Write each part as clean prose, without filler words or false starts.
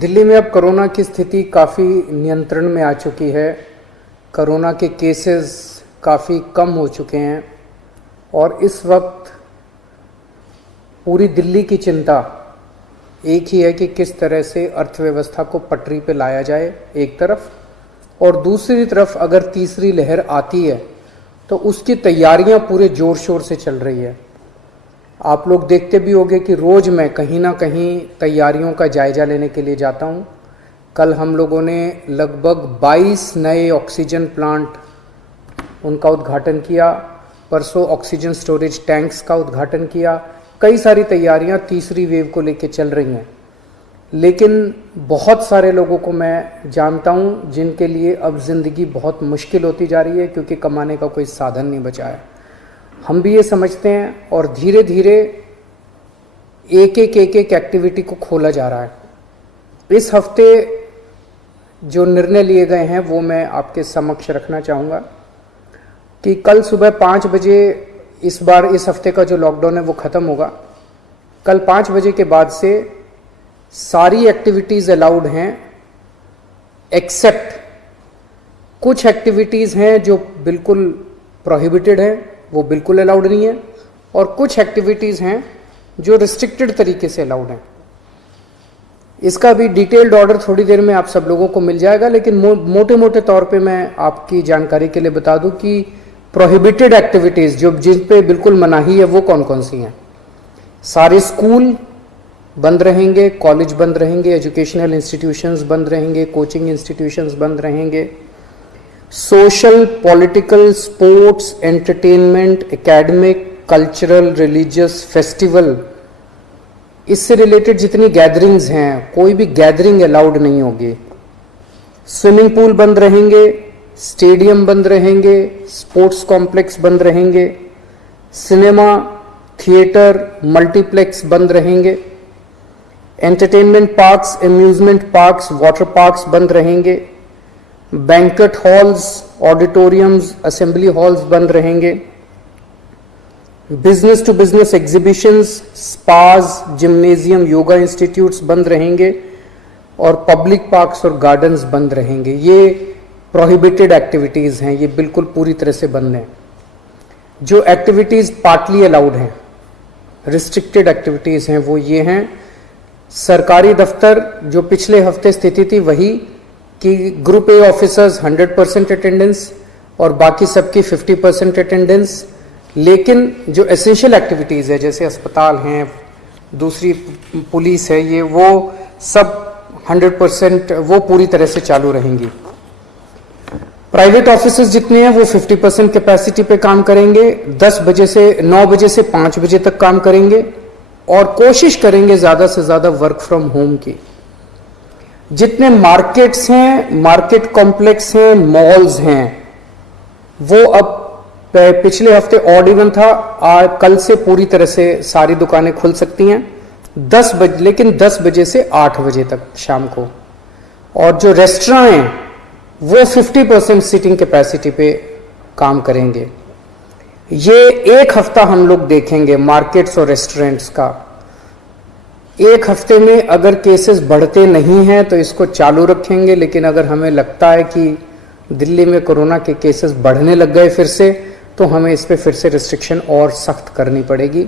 दिल्ली में अब कोरोना की स्थिति काफ़ी नियंत्रण में आ चुकी है। कोरोना के केसेस काफ़ी कम हो चुके हैं और इस वक्त पूरी दिल्ली की चिंता एक ही है कि किस तरह से अर्थव्यवस्था को पटरी पे लाया जाए एक तरफ, और दूसरी तरफ अगर तीसरी लहर आती है तो उसकी तैयारियां पूरे ज़ोर शोर से चल रही है। आप लोग देखते भी होंगे कि रोज़ मैं कहीं ना कहीं तैयारियों का जायज़ा लेने के लिए जाता हूं। कल हम लोगों ने लगभग 22 नए ऑक्सीजन प्लांट उनका उद्घाटन किया, परसों ऑक्सीजन स्टोरेज टैंक्स का उद्घाटन किया। कई सारी तैयारियां तीसरी वेव को लेकर चल रही हैं, लेकिन बहुत सारे लोगों को मैं जानता हूं जिनके लिए अब ज़िंदगी बहुत मुश्किल होती जा रही है क्योंकि कमाने का कोई साधन नहीं बचा है। हम भी ये समझते हैं और धीरे धीरे एक एक एक्टिविटी को खोला जा रहा है। इस हफ्ते जो निर्णय लिए गए हैं वो मैं आपके समक्ष रखना चाहूँगा कि कल सुबह 5 बजे इस बार इस हफ्ते का जो लॉकडाउन है वो ख़त्म होगा। कल 5 बजे के बाद से सारी एक्टिविटीज़ अलाउड हैं, एक्सेप्ट कुछ एक्टिविटीज़ हैं जो बिल्कुल प्रोहिबिटेड हैं, वो बिल्कुल अलाउड नहीं है, और कुछ एक्टिविटीज़ हैं जो रिस्ट्रिक्टेड तरीके से अलाउड हैं। इसका भी डिटेल्ड ऑर्डर थोड़ी देर में आप सब लोगों को मिल जाएगा, लेकिन मोटे मोटे तौर पे मैं आपकी जानकारी के लिए बता दूं कि प्रोहिबिटेड एक्टिविटीज़ जो जिन पे बिल्कुल मनाही है वो कौन कौन सी हैं। सारे स्कूल बंद रहेंगे, कॉलेज बंद रहेंगे, एजुकेशनल इंस्टीट्यूशंस बंद रहेंगे, कोचिंग इंस्टीट्यूशंस बंद रहेंगे, social, political, sports, entertainment, academic, cultural, religious, festival, इससे रिलेटेड जितनी गैदरिंग्स हैं कोई भी गैदरिंग अलाउड नहीं होगी। स्विमिंग पूल बंद रहेंगे, स्टेडियम बंद रहेंगे, स्पोर्ट्स कॉम्प्लेक्स बंद रहेंगे, सिनेमा, थिएटर, मल्टीप्लेक्स बंद रहेंगे, entertainment parks, amusement parks, water parks बंद रहेंगे, banquet halls, auditoriums, assembly halls बंद रहेंगे, business to business exhibitions, spas, gymnasium, yoga institutes बंद रहेंगे और पब्लिक पार्क्स और गार्डन्स बंद रहेंगे। ये प्रोहिबिटेड एक्टिविटीज़ हैं, ये बिल्कुल पूरी तरह से बंद हैं। जो एक्टिविटीज़ पार्टली अलाउड हैं, रिस्ट्रिक्टेड एक्टिविटीज़ हैं, वो ये हैं। सरकारी दफ्तर जो पिछले हफ्ते स्थिति थी वही कि ग्रुप ए ऑफिसर्स 100% अटेंडेंस और बाकी सबकी 50% अटेंडेंस, लेकिन जो एसेंशियल एक्टिविटीज़ है जैसे अस्पताल हैं, दूसरी पुलिस है, ये वो सब 100% वो पूरी तरह से चालू रहेंगी। प्राइवेट ऑफिसेज जितने हैं वो 50% कैपेसिटी पे काम करेंगे, 10 बजे से 9 बजे से 5 बजे तक काम करेंगे और कोशिश करेंगे ज़्यादा से ज़्यादा वर्क फ्रॉम होम की। जितने मार्केट्स हैं, मार्केट कॉम्प्लेक्स हैं, मॉल्स हैं, वो अब पिछले हफ्ते ऑड इवन था, कल से पूरी तरह से सारी दुकानें खुल सकती हैं 10 बजे, लेकिन 10 बजे से 8 बजे तक शाम को। और जो रेस्टोरेंट हैं वो 50% सीटिंग कैपेसिटी पे काम करेंगे। ये एक हफ्ता हम लोग देखेंगे मार्केट्स और रेस्टोरेंट्स का। एक हफ्ते में अगर केसेस बढ़ते नहीं हैं तो इसको चालू रखेंगे, लेकिन अगर हमें लगता है कि दिल्ली में कोरोना के केसेस बढ़ने लग गए फिर से, तो हमें इस पे फिर से रिस्ट्रिक्शन और सख्त करनी पड़ेगी।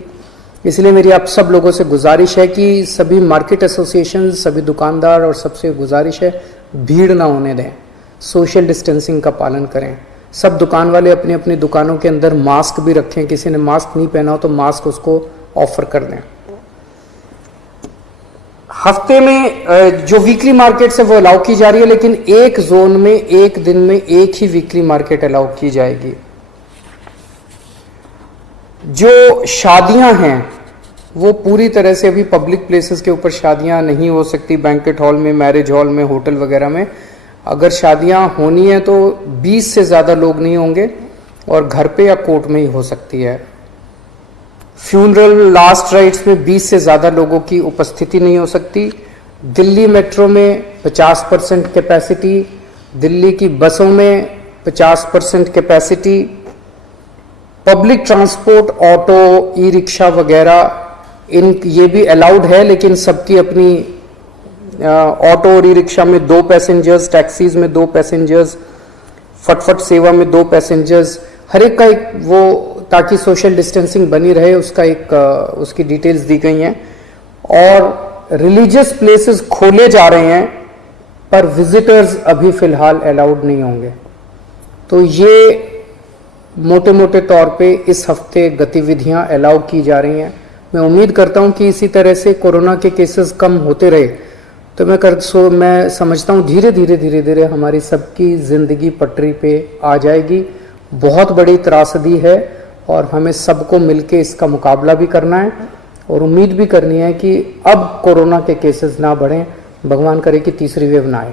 इसलिए मेरी आप सब लोगों से गुजारिश है कि सभी मार्केट एसोसिएशन, सभी दुकानदार और सबसे गुजारिश है भीड़ ना होने दें, सोशल डिस्टेंसिंग का पालन करें। सब दुकान वाले अपनी अपनी दुकानों के अंदर मास्क भी रखें, किसी ने मास्क नहीं पहना हो तो मास्क उसको ऑफर कर दें। हफ्ते में जो वीकली मार्केट्स है वो अलाउ की जा रही है, लेकिन एक जोन में एक दिन में एक ही वीकली मार्केट अलाउ की जाएगी। जो शादियां हैं वो पूरी तरह से अभी पब्लिक प्लेसेस के ऊपर शादियां नहीं हो सकती, बैंक्वेट हॉल में, मैरिज हॉल में, होटल वगैरह में। अगर शादियां होनी है तो 20 से ज़्यादा लोग नहीं होंगे और घर पे या कोर्ट में ही हो सकती है। फ्यूनरल, लास्ट राइट्स में 20 से ज़्यादा लोगों की उपस्थिति नहीं हो सकती। दिल्ली मेट्रो में 50% कैपेसिटी, दिल्ली की बसों में 50% capacity, public transport, auto, e rickshaw वगैरह ये भी अलाउड है, लेकिन सबकी अपनी ऑटो और ई रिक्शा में 2 पैसेंजर्स, टैक्सीज में 2 पैसेंजर्स, फटफट सेवा में 2 पैसेंजर्स, हर एक का एक वो, ताकि सोशल डिस्टेंसिंग बनी रहे, उसका एक उसकी डिटेल्स दी गई हैं। और रिलीजियस प्लेसेस खोले जा रहे हैं, पर विजिटर्स अभी फिलहाल अलाउड नहीं होंगे। तो ये मोटे मोटे तौर पे इस हफ्ते गतिविधियां अलाउ की जा रही हैं। मैं उम्मीद करता हूं कि इसी तरह से कोरोना के केसेस कम होते रहे तो मैं समझता हूं धीरे धीरे हमारी सबकी ज़िंदगी पटरी पे आ जाएगी। बहुत बड़ी त्रासदी है और हमें सबको मिलके इसका मुकाबला भी करना है और उम्मीद भी करनी है कि अब कोरोना के केसेस ना बढ़ें, भगवान करे कि तीसरी वेव ना आए।